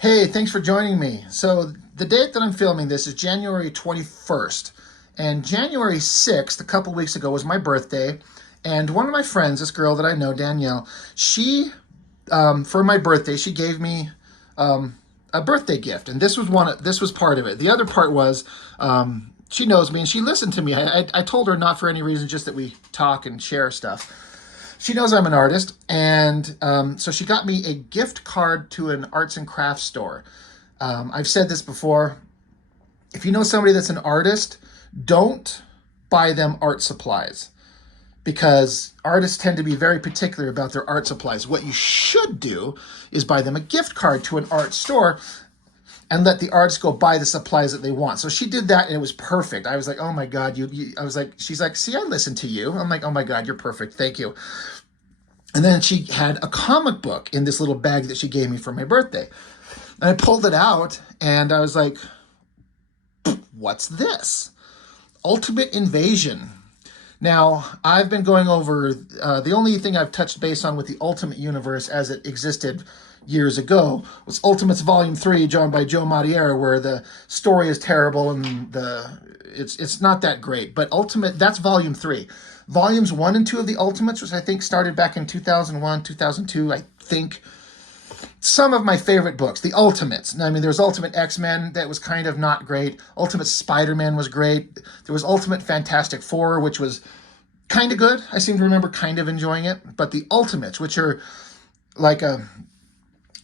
Hey, thanks for joining me. So the date that I'm filming this is January 21st. And January 6th, a couple weeks ago, was my birthday. And one of my friends, this girl that I know, Danielle, she, for my birthday, she gave me a birthday gift. And this was part of it. The other part was, she knows me and she listened to me. I told her not for any reason, just that we talk and share stuff. She knows I'm an artist, and so she got me a gift card to an arts and crafts store. I've said this before. If you know somebody that's an artist, don't buy them art supplies, because artists tend to be very particular about their art supplies. What you should do is buy them a gift card to an art store and let the artist go buy the supplies that they want. So she did that, and it was perfect. I was like, oh my God, I was like, she's like, see, I listened to you. I'm like, oh my God, you're perfect. Thank you. And then she had a comic book in this little bag that she gave me for my birthday. And I pulled it out, and I was like, what's this? Ultimate Invasion. Now, I've been going over, the only thing I've touched base on with the Ultimate Universe as it existed years ago was Ultimates Volume 3, drawn by Joe Madureira, where the story is terrible and it's not that great. But Ultimate, that's Volume 3. Volumes 1 and 2 of the Ultimates, which I think started back in 2001, 2002, I think. Some of my favorite books, the Ultimates. I mean, there's Ultimate X-Men that was kind of not great. Ultimate Spider-Man was great. There was Ultimate Fantastic Four, which was kind of good. I seem to remember kind of enjoying it. But the Ultimates, which are like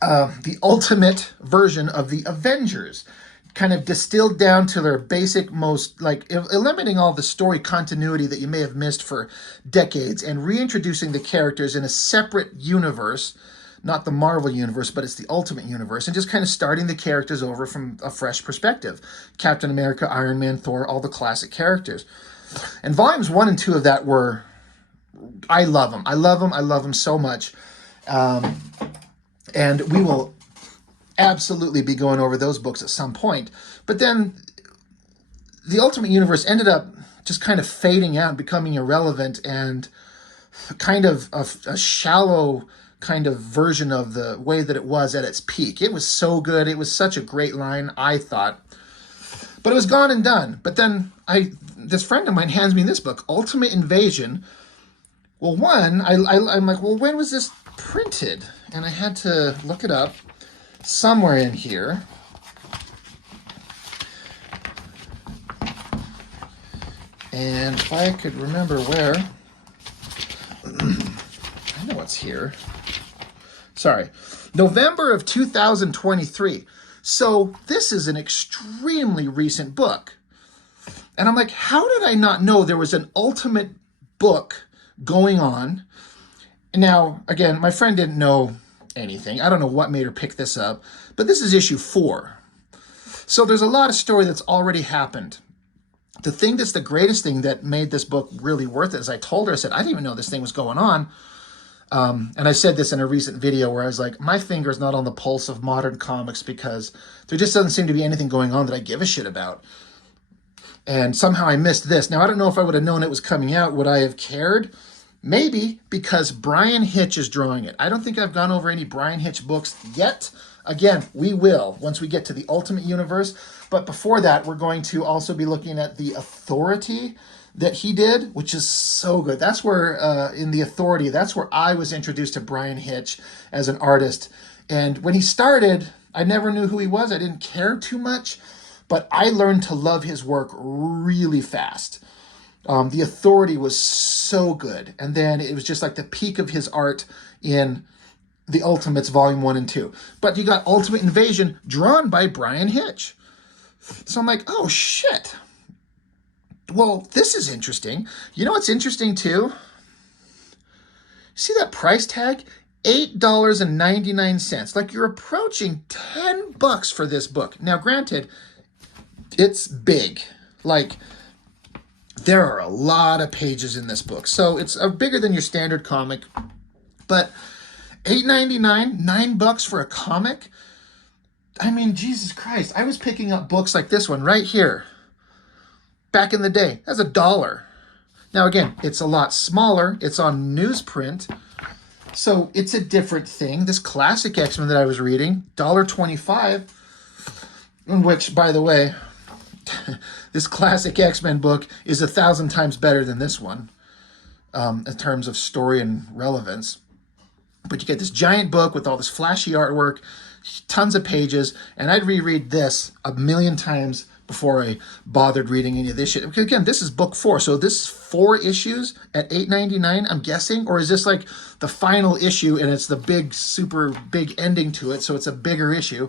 the ultimate version of the Avengers, kind of distilled down to their basic, most, like, eliminating all the story continuity that you may have missed for decades and reintroducing the characters in a separate universe, not the Marvel universe, but it's the Ultimate Universe, and just kind of starting the characters over from a fresh perspective. Captain America, Iron Man, Thor, all the classic characters. And volumes 1 and 2 of that were, I love them. I love them. I love them so much. And we will absolutely be going over those books at some point. But then the Ultimate Universe ended up just kind of fading out, becoming irrelevant, and kind of a shallow kind of version of the way that it was at its peak. It was so good. It was such a great line, I thought. But it was gone and done. But then this friend of mine hands me this book, Ultimate Invasion. Well, one, I'm like, well, when was this printed? And I had to look it up somewhere in here. And if I could remember where, I know it's here. Sorry, November of 2023. So this is an extremely recent book. And I'm like, how did I not know there was an Ultimate book going on? Now, again, my friend didn't know anything. I don't know what made her pick this up, but this is issue 4. So there's a lot of story that's already happened. The thing that's the greatest thing that made this book really worth it is I told her, I said, I didn't even know this thing was going on. And I said this in a recent video where I was like, my finger's not on the pulse of modern comics because there just doesn't seem to be anything going on that I give a shit about. And somehow I missed this. Now, I don't know if I would have known it was coming out. Would I have cared? Maybe, because Bryan Hitch is drawing it. I don't think I've gone over any Bryan Hitch books yet. Again, we will once we get to the Ultimate Universe. But before that, we're going to also be looking at the Authority that he did, which is so good. That's where, in the Authority, that's where I was introduced to Bryan Hitch as an artist. And when he started, I never knew who he was. I didn't care too much, but I learned to love his work really fast. The Authority was so good. And then it was just like the peak of his art in the Ultimates Volume 1 and 2. But you got Ultimate Invasion drawn by Bryan Hitch. So I'm like, oh, shit. Well, this is interesting. You know what's interesting, too? See that price tag? $8.99. Like, you're approaching $10 for this book. Now, granted, it's big. Like, there are a lot of pages in this book. So it's bigger than your standard comic. But $8.99, $9 for a comic? I mean, Jesus Christ. I was picking up books like this one right here back in the day. That's $1. Now, again, it's a lot smaller. It's on newsprint. So it's a different thing. This classic X-Men that I was reading, $1.25, in which, by the way, this classic X-Men book is 1,000 times better than this one in terms of story and relevance. But you get this giant book with all this flashy artwork, tons of pages, and I'd reread this 1,000,000 times before I bothered reading any of this shit. Because again, this is book 4, so this is 4 issues at $8.99, I'm guessing, or is this like the final issue and it's the big, super big ending to it, so it's a bigger issue?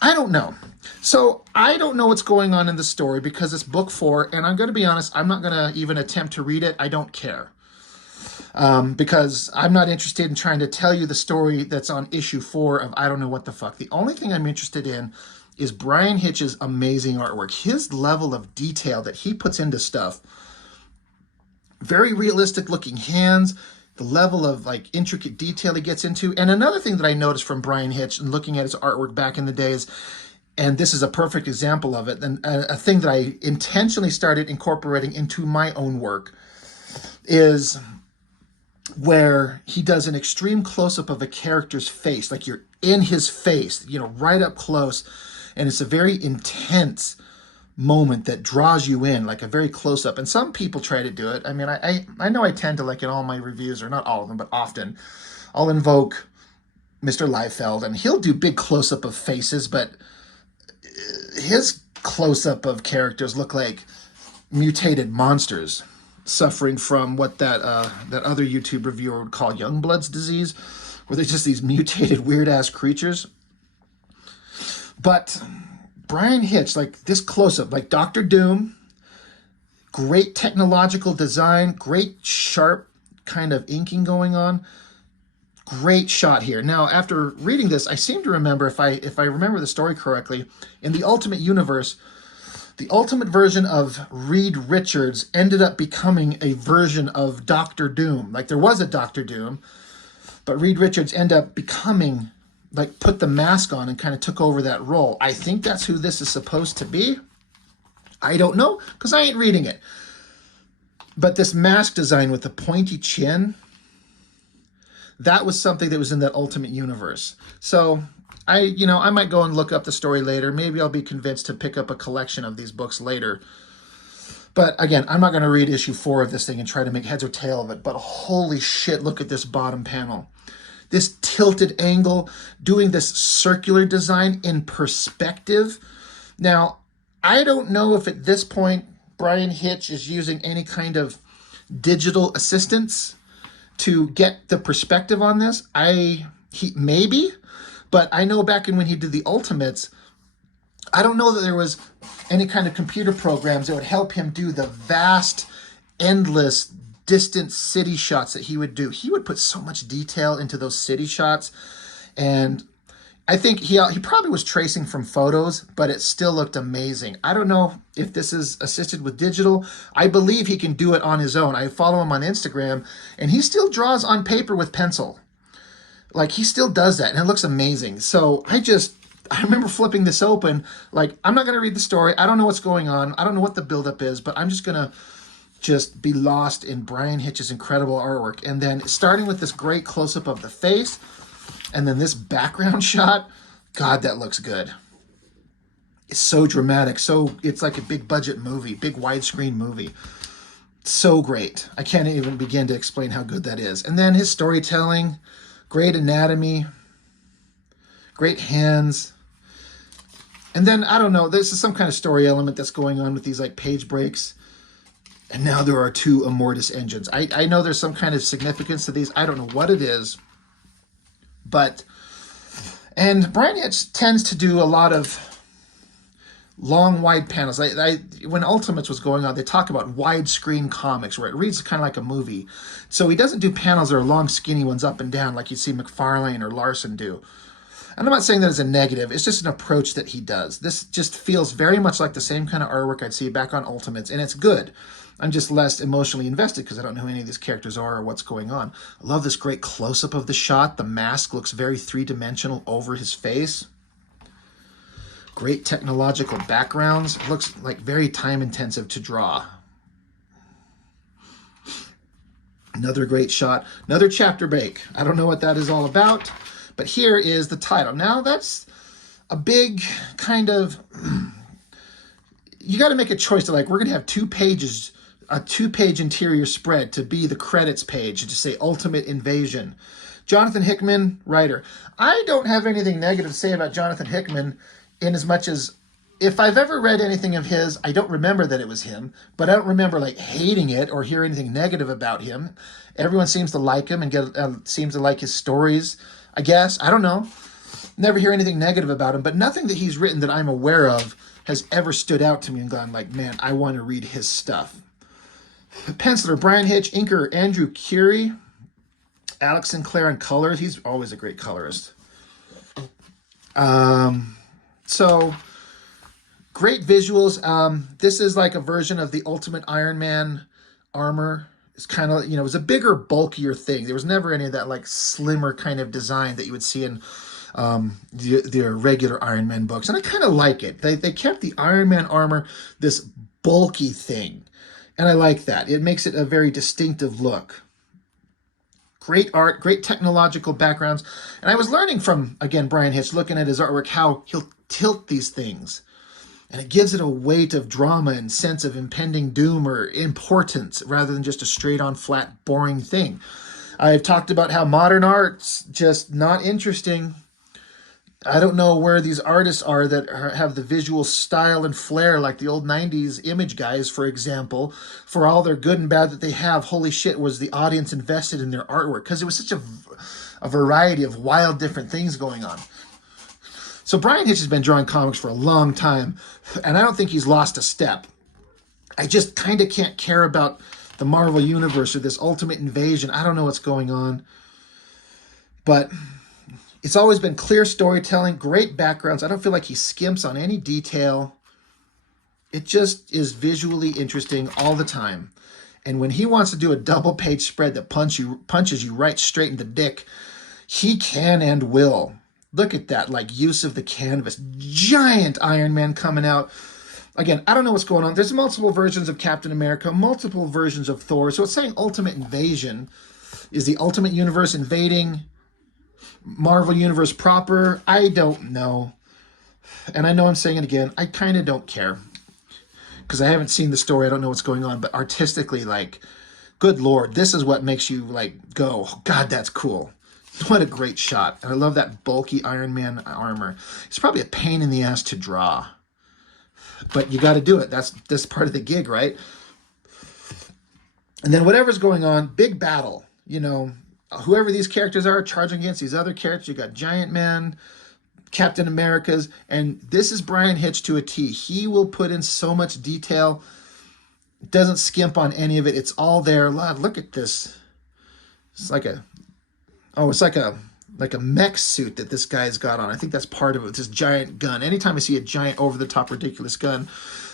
I don't know. So I don't know what's going on in the story because it's book 4, and I'm going to be honest, I'm not going to even attempt to read it. I don't care. Because I'm not interested in trying to tell you the story that's on issue 4 of I don't know what the fuck. The only thing I'm interested in is Bryan Hitch's amazing artwork. His level of detail that he puts into stuff. Very realistic looking hands. The level of like intricate detail he gets into. And another thing that I noticed from Bryan Hitch and looking at his artwork back in the days, and this is a perfect example of it, and a thing that I intentionally started incorporating into my own work, is where he does an extreme close-up of a character's face, like you're in his face, you know, right up close, and it's a very intense moment that draws you in, like a very close-up. And some people try to do it. I mean, I know I tend to, like in all my reviews, or not all of them, but often, I'll invoke Mr. Liefeld, and he'll do big close-up of faces, but his close-up of characters look like mutated monsters suffering from what that other YouTube reviewer would call Youngblood's disease, where they're just these mutated weird-ass creatures. But Bryan Hitch, like this close-up, like Dr. Doom, great technological design, great sharp kind of inking going on, great shot here. Now, after reading this, I seem to remember, if I remember the story correctly, in the Ultimate Universe, the ultimate version of Reed Richards ended up becoming a version of Doctor Doom. Like there was a Doctor Doom, but Reed Richards ended up becoming, like put the mask on and kind of took over that role. I think that's who this is supposed to be. I don't know, because I ain't reading it. But this mask design with the pointy chin, that was something that was in that Ultimate Universe. So I might go and look up the story later. Maybe I'll be convinced to pick up a collection of these books later. But again, I'm not going to read issue 4 of this thing and try to make heads or tail of it. But holy shit, look at this bottom panel. This tilted angle, doing this circular design in perspective. Now, I don't know if at this point Bryan Hitch is using any kind of digital assistance to get the perspective on this. Maybe. But I know back when he did the Ultimates, I don't know that there was any kind of computer programs that would help him do the vast, endless, distant city shots that he would do. He would put so much detail into those city shots. And I think he probably was tracing from photos, but it still looked amazing. I don't know if this is assisted with digital. I believe he can do it on his own. I follow him on Instagram, and he still draws on paper with pencil. Like, he still does that, and it looks amazing. So I remember flipping this open, like, I'm not going to read the story. I don't know what's going on. I don't know what the buildup is, but I'm just going to just be lost in Bryan Hitch's incredible artwork. And then starting with this great close-up of the face, and then this background shot, God, that looks good. It's so dramatic. It's like a big budget movie, big widescreen movie. So great. I can't even begin to explain how good that is. And then his storytelling, great anatomy, great hands. And then, I don't know, this is some kind of story element that's going on with these like page breaks. And now there are 2 Immortus engines. I know there's some kind of significance to these. I don't know what it is. And Bryan Hitch tends to do a lot of long, wide panels. When Ultimates was going on, they talk about widescreen comics, where it reads kind of like a movie. So he doesn't do panels that are long, skinny ones up and down like you see McFarlane or Larson do. And I'm not saying that as a negative. It's just an approach that he does. This just feels very much like the same kind of artwork I'd see back on Ultimates, and it's good. I'm just less emotionally invested because I don't know who any of these characters are or what's going on. I love this great close-up of the shot. The mask looks very three-dimensional over his face. Great technological backgrounds. It looks like very time-intensive to draw. Another great shot. Another chapter break. I don't know what that is all about, but here is the title. Now that's a big kind of, you got to make a choice to like, we're going to have 2 pages, a 2-page interior spread to be the credits page and to say Ultimate Invasion. Jonathan Hickman, writer. I don't have anything negative to say about Jonathan Hickman in as much as if I've ever read anything of his, I don't remember that it was him, but I don't remember like hating it or hear anything negative about him. Everyone seems to like him and seems to like his stories, I guess. I don't know. Never hear anything negative about him, but nothing that he's written that I'm aware of has ever stood out to me and gone like, man, I want to read his stuff. Penciler, Bryan Hitch. Inker, Andrew Curie. Alex Sinclair on colors. He's always a great colorist. So great visuals. This is like a version of the Ultimate Iron Man armor. It's kind of, you know, it was a bigger, bulkier thing. There was never any of that like slimmer kind of design that you would see in the regular Iron Man books. And I kind of like it. They kept the Iron Man armor this bulky thing. And I like that. It makes it a very distinctive look. Great art, great technological backgrounds. And I was learning from, again, Bryan Hitch, looking at his artwork, how he'll tilt these things. And it gives it a weight of drama and sense of impending doom or importance rather than just a straight-on, flat, boring thing. I've talked about how modern art's just not interesting. I don't know where these artists are that have the visual style and flair like the old 90s image guys, for example. For all their good and bad that they have, holy shit, was the audience invested in their artwork because it was such a variety of wild different things going on. So Bryan Hitch has been drawing comics for a long time, and I don't think he's lost a step. I just kind of can't care about the Marvel Universe or this Ultimate Invasion. I don't know what's going on. But it's always been clear storytelling, great backgrounds. I don't feel like he skimps on any detail. It just is visually interesting all the time. And when he wants to do a double-page spread that punches you right straight in the dick, he can and will. Look at that, like, use of the canvas. Giant Iron Man coming out. Again, I don't know what's going on. There's multiple versions of Captain America, multiple versions of Thor. So it's saying Ultimate Invasion. Is the Ultimate Universe invading Marvel Universe proper? I don't know. And I know I'm saying it again. I kind of don't care. Because I haven't seen the story. I don't know what's going on. But artistically, like, good Lord, this is what makes you, like, go, God, that's cool. What a great shot. And I love that bulky Iron Man armor. It's probably a pain in the ass to draw. But you got to do it. That's part of the gig, right? And then whatever's going on, big battle. You know, whoever these characters are charging against these other characters. You got Giant Man, Captain America's. And this is Bryan Hitch to a T. He will put in so much detail. Doesn't skimp on any of it. It's all there. Look at this. It's like a... Oh, it's like a mech suit that this guy's got on. I think that's part of it. This giant gun. Anytime I see a giant over-the-top ridiculous gun,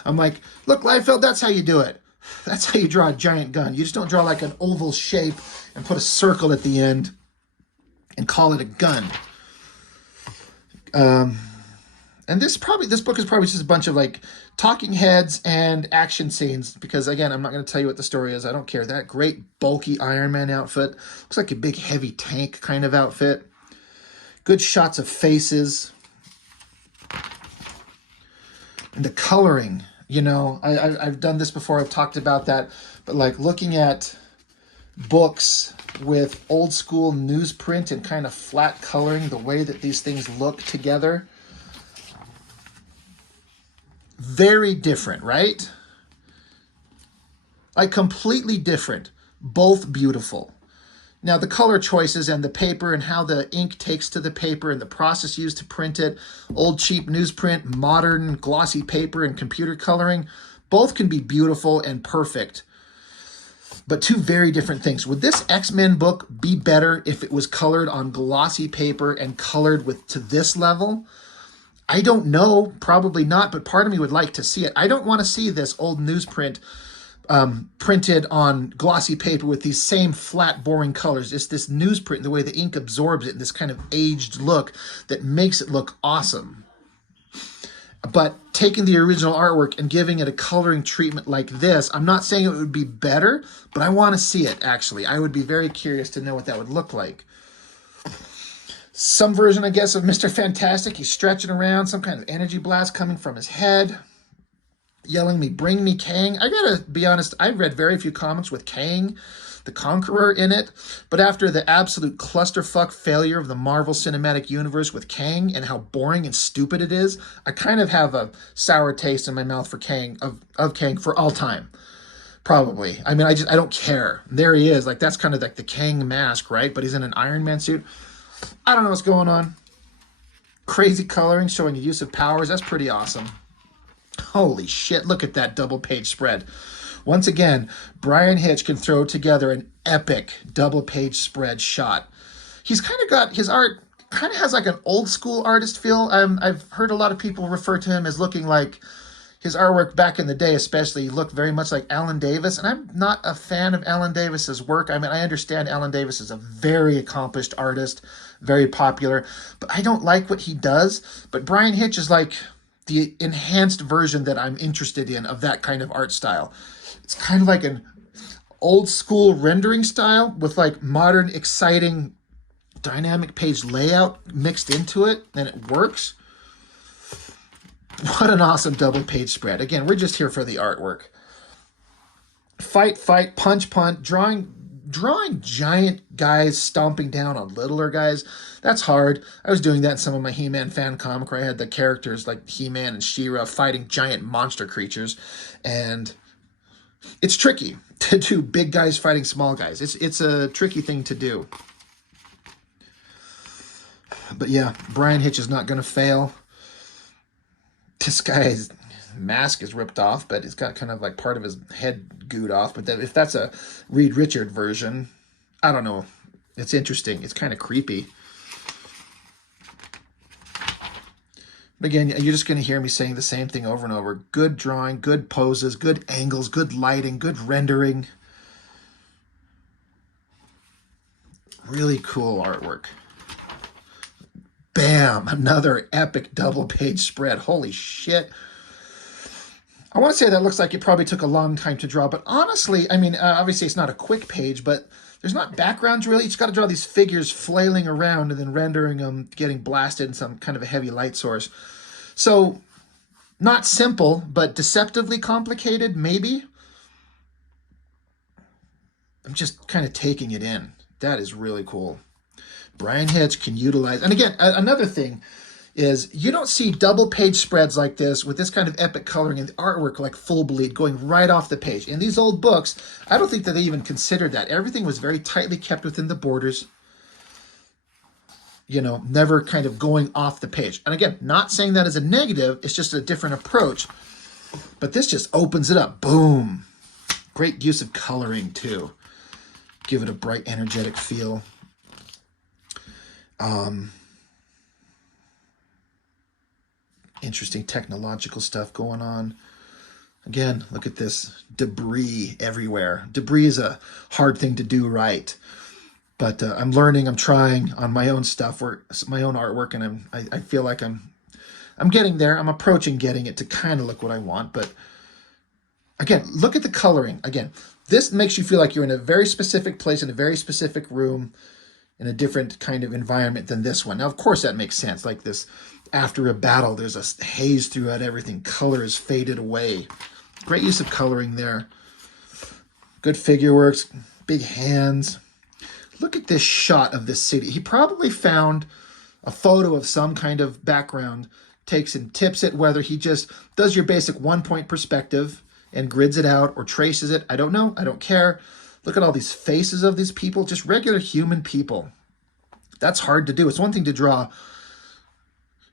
I'm like, look, Liefeld, that's how you do it. That's how you draw a giant gun. You just don't draw like an oval shape and put a circle at the end and call it a gun. And this book is probably just a bunch of like talking heads and action scenes because, again, I'm not going to tell you what the story is. I don't care. That great bulky Iron Man outfit looks like a big heavy tank kind of outfit. Good shots of faces. And the coloring, you know, I've done this before. I've talked about that. But like looking at books with old school newsprint and kind of flat coloring, the way that these things look together, very different, right? Like completely different, both beautiful. Now the color choices and the paper and how the ink takes to the paper and the process used to print it, old cheap newsprint, modern glossy paper and computer coloring, both can be beautiful and perfect, but two very different things. Would this X-Men book be better if it was colored on glossy paper and colored to this level? I don't know, probably not, but part of me would like to see it. I don't want to see this old newsprint printed on glossy paper with these same flat, boring colors. It's this newsprint, the way the ink absorbs it, this kind of aged look that makes it look awesome. But taking the original artwork and giving it a coloring treatment like this, I'm not saying it would be better, but I want to see it, actually. I would be very curious to know what that would look like. Some version, I guess, of Mr. Fantastic. He's stretching around, some kind of energy blast coming from his head, yelling me, "Bring me Kang." I gotta be honest, I've read very few comics with Kang the Conqueror in it, but after the absolute clusterfuck failure of the Marvel Cinematic Universe with Kang and how boring and stupid it is, I kind of have a sour taste in my mouth for Kang, of Kang for all time. Probably. I mean, I don't care. There he is. Like, that's kind of like the Kang mask, right? But he's in an Iron Man suit. I don't know what's going on. Crazy coloring showing the use of powers. That's pretty awesome. Holy shit, look at that double page spread. Once again, Bryan Hitch can throw together an epic double page spread shot. He's kind of got, his art kind of has like an old school artist feel. I've heard a lot of people refer to him as looking like his artwork back in the day, especially, looked very much like Alan Davis. And I'm not a fan of Alan Davis's work. I mean, I understand Alan Davis is a very accomplished artist, very popular, but I don't like what he does. But Bryan Hitch is like the enhanced version that I'm interested in of that kind of art style. It's kind of like an old school rendering style with like modern, exciting, dynamic page layout mixed into it, and it works. What an awesome double page spread. Again, we're just here for the artwork. Fight, fight, punch, punt, drawing giant guys stomping down on littler guys. That's hard. I was doing that in some of my He-Man fan comic where I had the characters like He-Man and She-Ra fighting giant monster creatures, and it's tricky to do big guys fighting small guys. It's a tricky thing to do. But yeah, Bryan Hitch is not going to fail. This guy's mask is ripped off, but it's got kind of like part of his head gooed off. But if that's a Reed Richard version, I don't know. It's interesting. It's kind of creepy. But again, you're just going to hear me saying the same thing over and over. Good drawing, good poses, good angles, good lighting, good rendering. Really cool artwork. Bam! Another epic double page spread. Holy shit. I want to say that looks like it probably took a long time to draw, but honestly, I mean, obviously it's not a quick page, but there's not backgrounds really. You just got to draw these figures flailing around and then rendering them, getting blasted in some kind of a heavy light source. So, not simple, but deceptively complicated, maybe. I'm just kind of taking it in. That is really cool. Bryan Hitch can utilize, and again, another thing is you don't see double page spreads like this with this kind of epic coloring and the artwork like full bleed going right off the page. In these old books, I don't think that they even considered that. Everything was very tightly kept within the borders, you know, never kind of going off the page. And again, not saying that as a negative, it's just a different approach. But this just opens it up. Boom. Great use of coloring too. Give it a bright, energetic feel. Interesting technological stuff going on. Again, look at this debris everywhere. Debris is a hard thing to do right, but I'm learning. I'm trying on my own stuff, or my own artwork, and I feel like I'm getting there. I'm approaching getting it to kind of look what I want. But again, look at the coloring. Again, this makes you feel like you're in a very specific place in a very specific room, in a different kind of environment than this one. Now, of course, that makes sense. Like this, after a battle, there's a haze throughout everything. Color is faded away. Great use of coloring there. Good figure works, big hands. Look at this shot of this city. He probably found a photo of some kind of background, takes and tips it, whether he just does your basic one-point perspective and grids it out or traces it. I don't know. I don't care. Look at all these faces of these people, just regular human people. That's hard to do. It's one thing to draw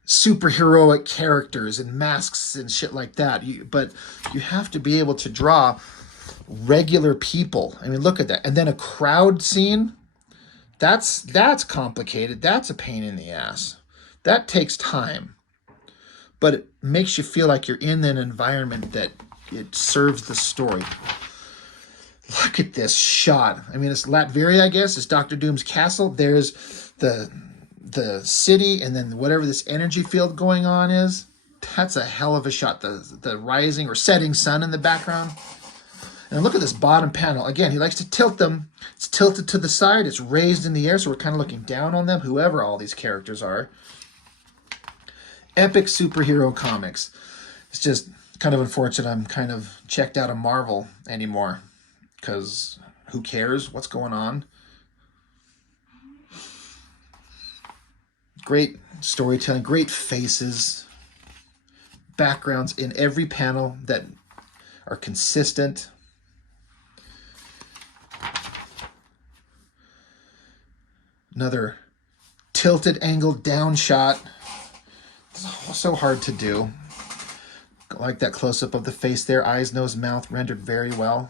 superheroic characters and masks and shit like that, but you have to be able to draw regular people. I mean, look at that. And then a crowd scene, that's complicated. That's a pain in the ass. That takes time. But it makes you feel like you're in an environment that it serves the story. Look at this shot. I mean, it's Latveria, I guess. It's Doctor Doom's castle. There's the city, and then whatever this energy field going on is. That's a hell of a shot. The rising or setting sun in the background. And look at this bottom panel. Again, he likes to tilt them. It's tilted to the side. It's raised in the air, so we're kind of looking down on them, whoever all these characters are. Epic superhero comics. It's just kind of unfortunate I'm kind of checked out of Marvel anymore, because who cares what's going on? Great storytelling, great faces, backgrounds in every panel that are consistent. Another tilted angle down shot. It's so hard to do. I like that close-up of the face there. Eyes, nose, mouth rendered very well.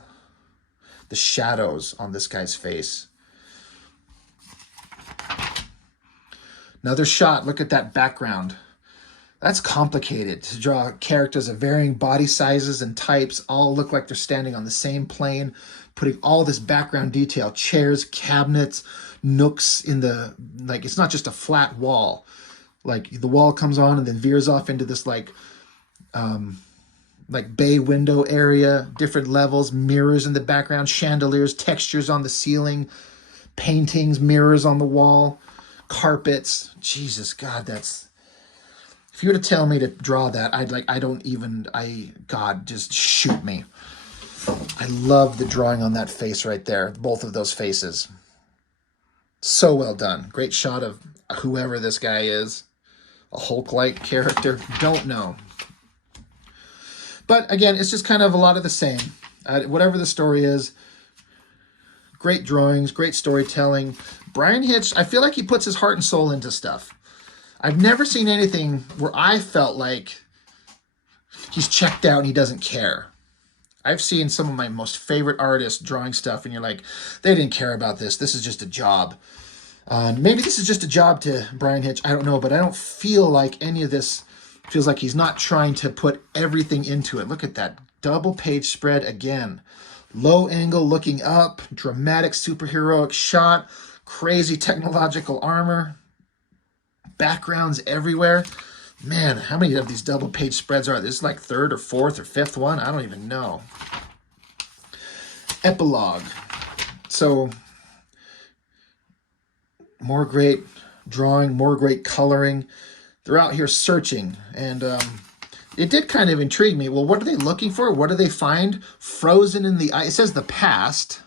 The shadows on this guy's face. Another shot. Look at that background. That's complicated to draw characters of varying body sizes and types, all look like they're standing on the same plane, putting all this background detail, chairs, cabinets, nooks in the, like, it's not just a flat wall. Like, the wall comes on and then veers off into this, like bay window area, different levels, mirrors in the background, chandeliers, textures on the ceiling, paintings, mirrors on the wall, carpets. Jesus, God, that's... If you were to tell me to draw that, God, just shoot me. I love the drawing on that face right there, both of those faces. So well done. Great shot of whoever this guy is. A Hulk-like character. Don't know. But again, it's just kind of a lot of the same. Whatever the story is, great drawings, great storytelling. Bryan Hitch, I feel like he puts his heart and soul into stuff. I've never seen anything where I felt like he's checked out and he doesn't care. I've seen some of my most favorite artists drawing stuff and you're like, they didn't care about this. This is just a job. Maybe this is just a job to Bryan Hitch. I don't know, but I don't feel like any of this feels like he's not trying to put everything into it. Look at that double page spread again. Low angle looking up, dramatic superheroic shot, crazy technological armor, backgrounds everywhere. Man, how many of these double page spreads are there? This is like third or fourth or fifth one. I don't even know. Epilogue. So more great drawing, more great coloring. They're out here searching, and it did kind of intrigue me. Well, what are they looking for? What do they find? Frozen in the ice. It says the past.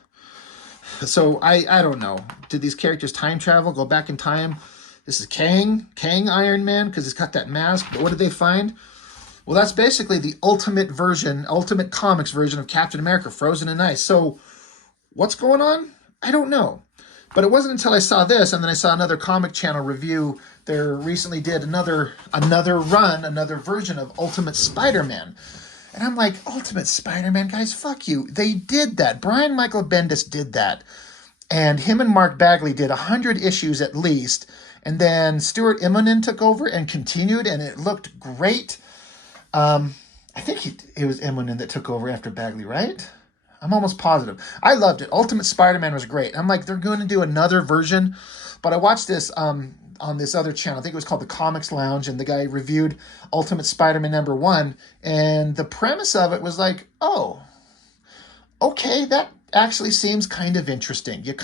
So I don't know. Did these characters time travel, go back in time? This is Kang Iron Man, because he's got that mask. But what did they find? Well, that's basically the ultimate comics version of Captain America, frozen in ice. So what's going on? I don't know. But it wasn't until I saw this, and then I saw another Comic Channel review. They recently did another version of Ultimate Spider-Man. And I'm like, Ultimate Spider-Man, guys, fuck you. They did that. Brian Michael Bendis did that. And him and Mark Bagley did 100 issues at least. And then Stuart Immonen took over and continued, and it looked great. I think it was Immonen that took over after Bagley, right? I'm almost positive. I loved it. Ultimate Spider-Man was great. I'm like, they're going to do another version. But I watched this on this other channel. I think it was called the Comics Lounge, and the guy reviewed Ultimate Spider-Man #1. And the premise of it was like, oh, okay, that actually seems kind of interesting. You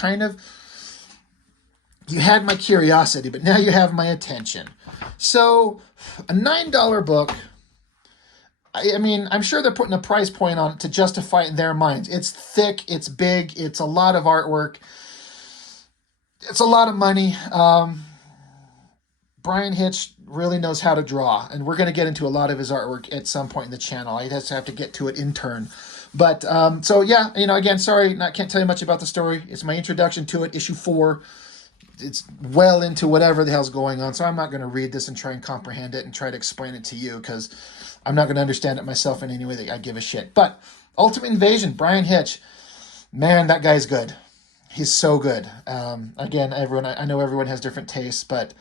had my curiosity, but now you have my attention. So, a $9 book. I mean, I'm sure they're putting a price point on it to justify it in their minds. It's thick, it's big, it's a lot of artwork. It's a lot of money. Bryan Hitch really knows how to draw, and we're going to get into a lot of his artwork at some point in the channel. I just have to get to it in turn. But, so yeah, again, sorry, I can't tell you much about the story. It's my introduction to it, issue 4. It's well into whatever the hell's going on, so I'm not going to read this and try and comprehend it and try to explain it to you, because I'm not going to understand it myself in any way that I give a shit. But Ultimate Invasion, Bryan Hitch, man, that guy's good. He's so good. Again, I know everyone has different tastes, but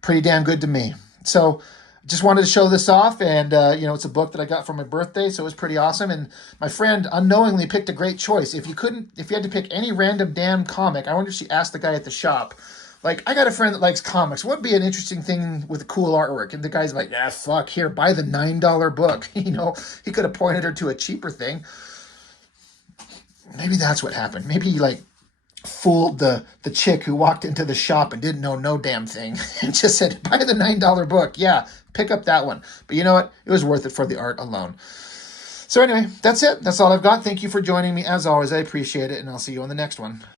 pretty damn good to me. So just wanted to show this off, and it's a book that I got for my birthday, so it was pretty awesome. And my friend unknowingly picked a great choice. If you had to pick any random damn comic, I wonder if she asked the guy at the shop, Like, I got a friend that likes comics. What would be an interesting thing with cool artwork? And the guy's like, yeah, fuck, here, buy the $9 book. You know, he could have pointed her to a cheaper thing. Maybe that's what happened. Maybe he, like, fooled the chick who walked into the shop and didn't know no damn thing and just said, buy the $9 book. Yeah, pick up that one. But you know what? It was worth it for the art alone. So anyway, that's it. That's all I've got. Thank you for joining me. As always, I appreciate it, and I'll see you on the next one.